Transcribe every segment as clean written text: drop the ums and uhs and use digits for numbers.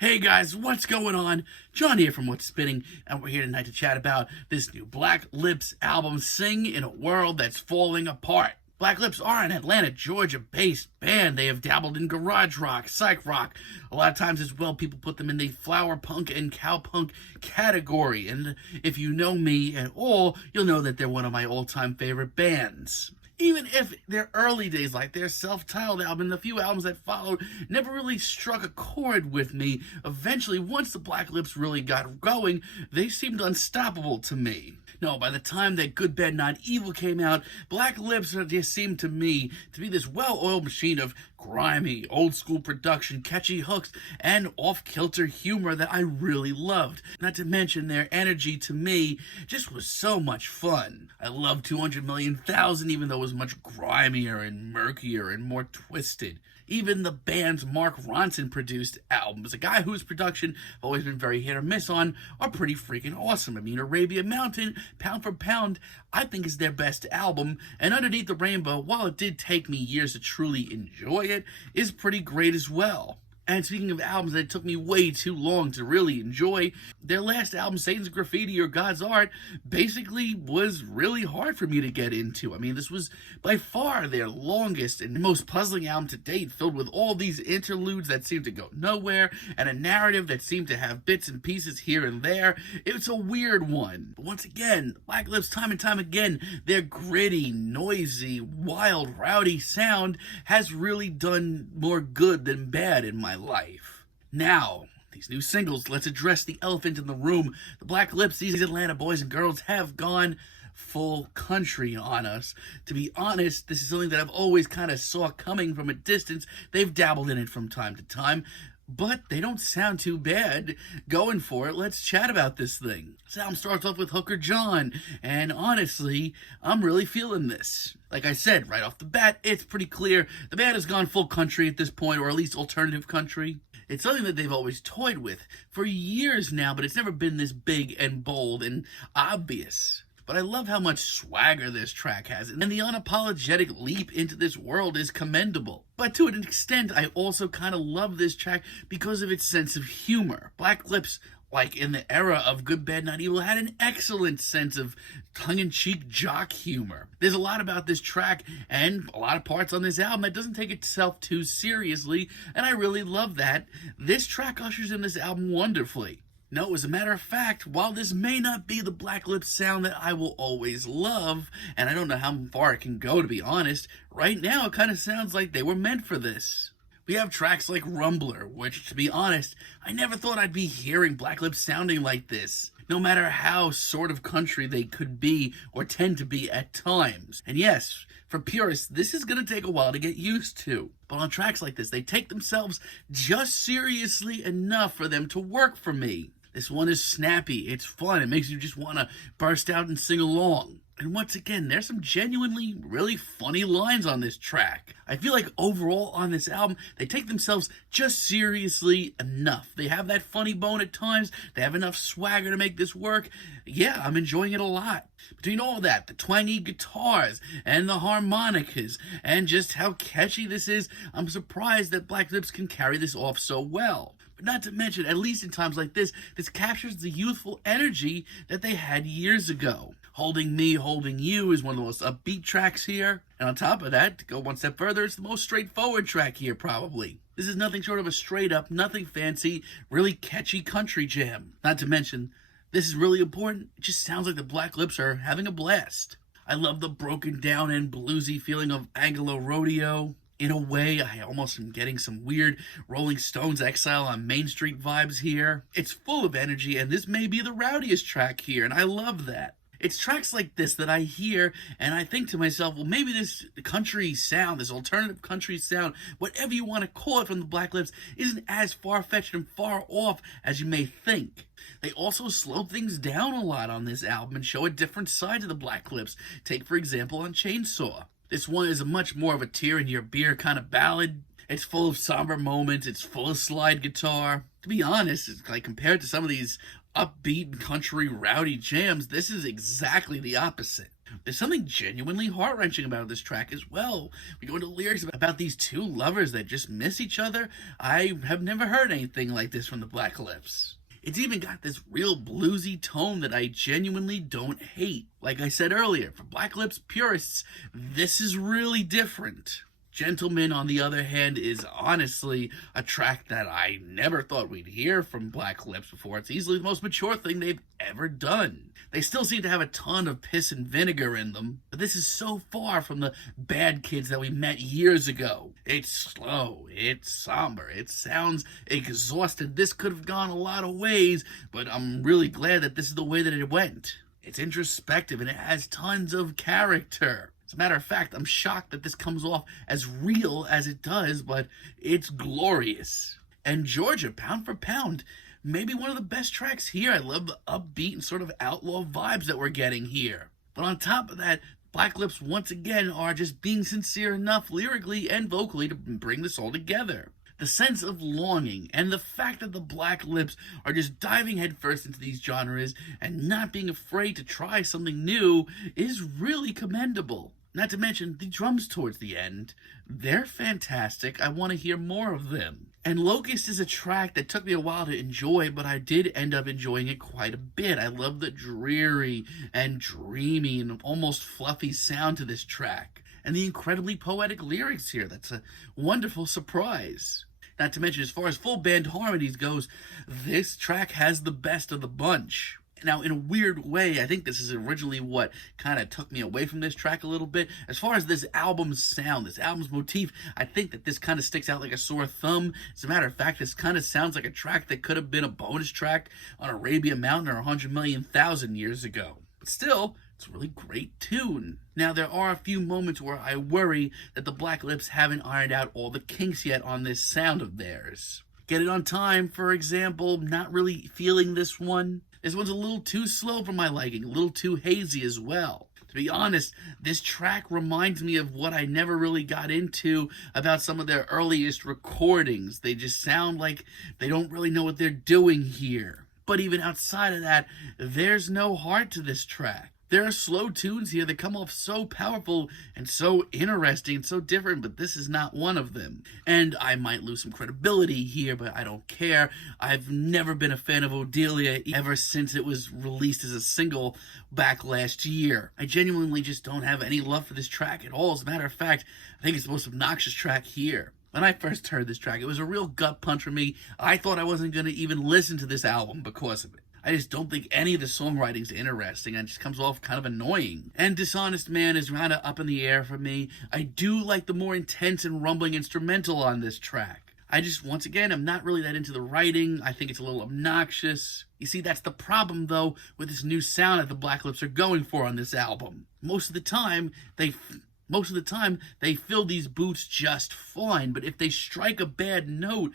Hey guys, what's going on? John here from What's Spinning, and we're here tonight to chat about this new Black Lips album, Sing in a World That's Falling Apart. Black Lips are an Atlanta, Georgia-based band. They have dabbled in garage rock, psych rock. A lot of times as well, people put them in the flower punk and cowpunk category. And if you know me at all, you'll know that they're one of my all-time favorite bands. Even if their early days, like their self-titled album and the few albums that followed, never really struck a chord with me, eventually, once the Black Lips really got going, they seemed unstoppable to me. No, by the time that Good, Bad, Not Evil came out, Black Lips just seemed to me to be this well-oiled machine of grimy, old-school production, catchy hooks, and off-kilter humor that I really loved. Not to mention their energy to me just was so much fun. I loved 200 Million Thousand, even though it was much grimier and murkier and more twisted. Even the band's Mark Ronson produced albums, a guy whose production I've always been very hit or miss on, are pretty freaking awesome. I mean, Arabia Mountain, pound for pound, I think is their best album, and Underneath the Rainbow, while it did take me years to truly enjoy it, is pretty great as well. And speaking of albums that took me way too long to really enjoy, their last album, Satan's Graffiti or God's Art, basically was really hard for me to get into. I mean, this was by far their longest and most puzzling album to date, filled with all these interludes that seemed to go nowhere, and a narrative that seemed to have bits and pieces here and there. It's a weird one. But once again, Black Lips, time and time again, their gritty, noisy, wild, rowdy sound has really done more good than bad in my life. Now, these new singles, let's address the elephant in the room. The Black Lips, these Atlanta boys and girls, have gone full country on us. To be honest, this is something that I've always kind of saw coming from a distance. They've dabbled in it from time to time, but they don't sound too bad going for it. Let's chat about this thing. This album starts off with Hooker John, and honestly, I'm really feeling this. Like I said, right off the bat, it's pretty clear the band has gone full country at this point, or at least alternative country. It's something that they've always toyed with for years now, but it's never been this big and bold and obvious. But I love how much swagger this track has, and the unapologetic leap into this world is commendable. But to an extent, I also kind of love this track because of its sense of humor. Black Lips, like in the era of Good, Bad, Not Evil, had an excellent sense of tongue-in-cheek jock humor. There's a lot about this track and a lot of parts on this album that doesn't take itself too seriously, and I really love that. This track ushers in this album wonderfully. No, as a matter of fact, while this may not be the Black Lips sound that I will always love, and I don't know how far it can go to be honest, right now it kind of sounds like they were meant for this. We have tracks like Rumbler, which, to be honest, I never thought I'd be hearing Black Lips sounding like this, no matter how sort of country they could be or tend to be at times. And yes, for purists, this is going to take a while to get used to. But on tracks like this, they take themselves just seriously enough for them to work for me. This one is snappy, it's fun, it makes you just want to burst out and sing along. And once again, there's some genuinely really funny lines on this track. I feel like overall on this album, they take themselves just seriously enough. They have that funny bone at times, they have enough swagger to make this work. Yeah, I'm enjoying it a lot. Between all that, the twangy guitars and the harmonicas, and just how catchy this is, I'm surprised that Black Lips can carry this off so well. But not to mention, at least in times like this captures the youthful energy that they had years ago. Holding Me, Holding You is one of the most upbeat tracks here. And on top of that, to go one step further, it's the most straightforward track here, probably. This is nothing short of a straight up, nothing fancy, really catchy country jam. Not to mention, this is really important, it just sounds like the Black Lips are having a blast. I love the broken down and bluesy feeling of Anglo Rodeo. In a way, I almost am getting some weird Rolling Stones Exile on Main Street vibes here. It's full of energy, and this may be the rowdiest track here, and I love that. It's tracks like this that I hear, and I think to myself, well, maybe this country sound, this alternative country sound, whatever you want to call it from the Black Lips, isn't as far-fetched and far off as you may think. They also slow things down a lot on this album and show a different side to the Black Lips. Take, for example, on Chainsaw. This one is a much more of a tear-in-your-beer kind of ballad. It's full of somber moments, it's full of slide guitar. To be honest, it's like compared to some of these upbeat country rowdy jams, this is exactly the opposite. There's something genuinely heart-wrenching about this track as well. We go into lyrics about these two lovers that just miss each other. I have never heard anything like this from the Black Lips. It's even got this real bluesy tone that I genuinely don't hate. Like I said earlier, for Black Lips purists, this is really different. Gentleman, on the other hand, is honestly a track that I never thought we'd hear from Black Lips before. It's easily the most mature thing they've ever done. They still seem to have a ton of piss and vinegar in them, but this is so far from the bad kids that we met years ago. It's slow, it's somber, it sounds exhausted. This could have gone a lot of ways, but I'm really glad that this is the way that it went. It's introspective and it has tons of character. As a matter of fact, I'm shocked that this comes off as real as it does, but it's glorious. And Georgia, pound for pound, maybe one of the best tracks here. I love the upbeat and sort of outlaw vibes that we're getting here. But on top of that, Black Lips once again are just being sincere enough lyrically and vocally to bring this all together. The sense of longing and the fact that the Black Lips are just diving headfirst into these genres and not being afraid to try something new is really commendable. Not to mention the drums towards the end. They're fantastic. I want to hear more of them. And Locust is a track that took me a while to enjoy, but I did end up enjoying it quite a bit. I love the dreary and dreamy and almost fluffy sound to this track. And the incredibly poetic lyrics here. That's a wonderful surprise. Not to mention, as far as full band harmonies goes, this track has the best of the bunch. Now, in a weird way, I think this is originally what kind of took me away from this track a little bit. As far as this album's sound, this album's motif, I think that this kind of sticks out like a sore thumb. As a matter of fact, this kind of sounds like a track that could have been a bonus track on Arabia Mountain or 100 million thousand years ago. But still, it's a really great tune. Now, there are a few moments where I worry that the Black Lips haven't ironed out all the kinks yet on this sound of theirs. Get It On Time, for example, not really feeling this one. This one's a little too slow for my liking, a little too hazy as well. To be honest, this track reminds me of what I never really got into about some of their earliest recordings. They just sound like they don't really know what they're doing here. But even outside of that, there's no heart to this track. There are slow tunes here that come off so powerful and so interesting and so different, but this is not one of them. And I might lose some credibility here, but I don't care. I've never been a fan of Odelia ever since it was released as a single back last year. I genuinely just don't have any love for this track at all. As a matter of fact, I think it's the most obnoxious track here. When I first heard this track, it was a real gut punch for me. I thought I wasn't going to even listen to this album because of it. I just don't think any of the songwriting's interesting, and it just comes off kind of annoying. And Dishonest Man is kind of up in the air for me. I do like the more intense and rumbling instrumental on this track. I just, once again, I'm not really that into the writing. I think it's a little obnoxious. You see, that's the problem, though, with this new sound that the Black Lips are going for on this album. Most of the time, they fill these boots just fine, but if they strike a bad note,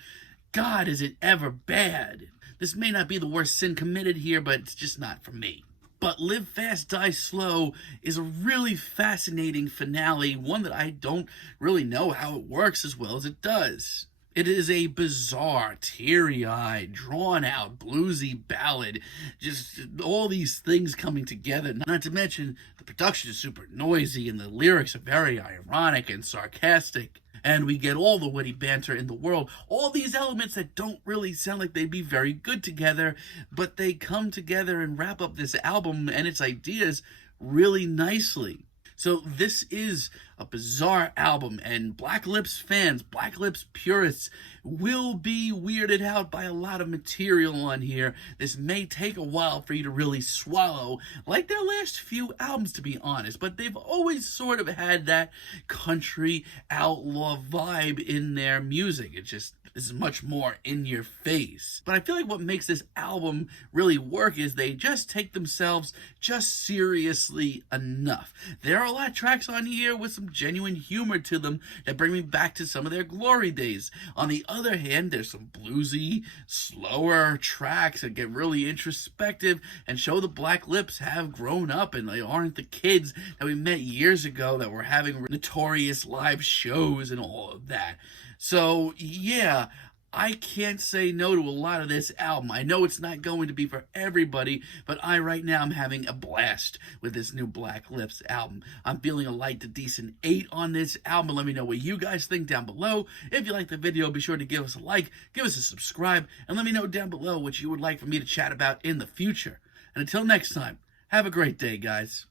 God, is it ever bad. This may not be the worst sin committed here, but it's just not for me. But Live Fast, Die Slow is a really fascinating finale, one that I don't really know how it works as well as it does. It is a bizarre, teary-eyed, drawn-out, bluesy ballad. Just all these things coming together. Not to mention, the production is super noisy and the lyrics are very ironic and sarcastic. And we get all the witty banter in the world. All these elements that don't really sound like they'd be very good together, but they come together and wrap up this album and its ideas really nicely. So this is a bizarre album, and Black Lips fans, Black Lips purists, will be weirded out by a lot of material on here. This may take a while for you to really swallow, like their last few albums, to be honest, but they've always sort of had that country outlaw vibe in their music. It just is much more in your face. But I feel like what makes this album really work is they just take themselves just seriously enough. There are a lot of tracks on here with some genuine humor to them that bring me back to some of their glory days. On the other hand, there's some bluesy, slower tracks that get really introspective and show the Black Lips have grown up and they aren't the kids that we met years ago that were having notorious live shows and all of that. So, yeah, I can't say no to a lot of this album. I know it's not going to be for everybody, but I right now am having a blast with this new Black Lips album. I'm feeling a light to decent 8 on this album. Let me know what you guys think down below. If you like the video, be sure to give us a like, give us a subscribe, and let me know down below what you would like for me to chat about in the future. And until next time, have a great day, guys.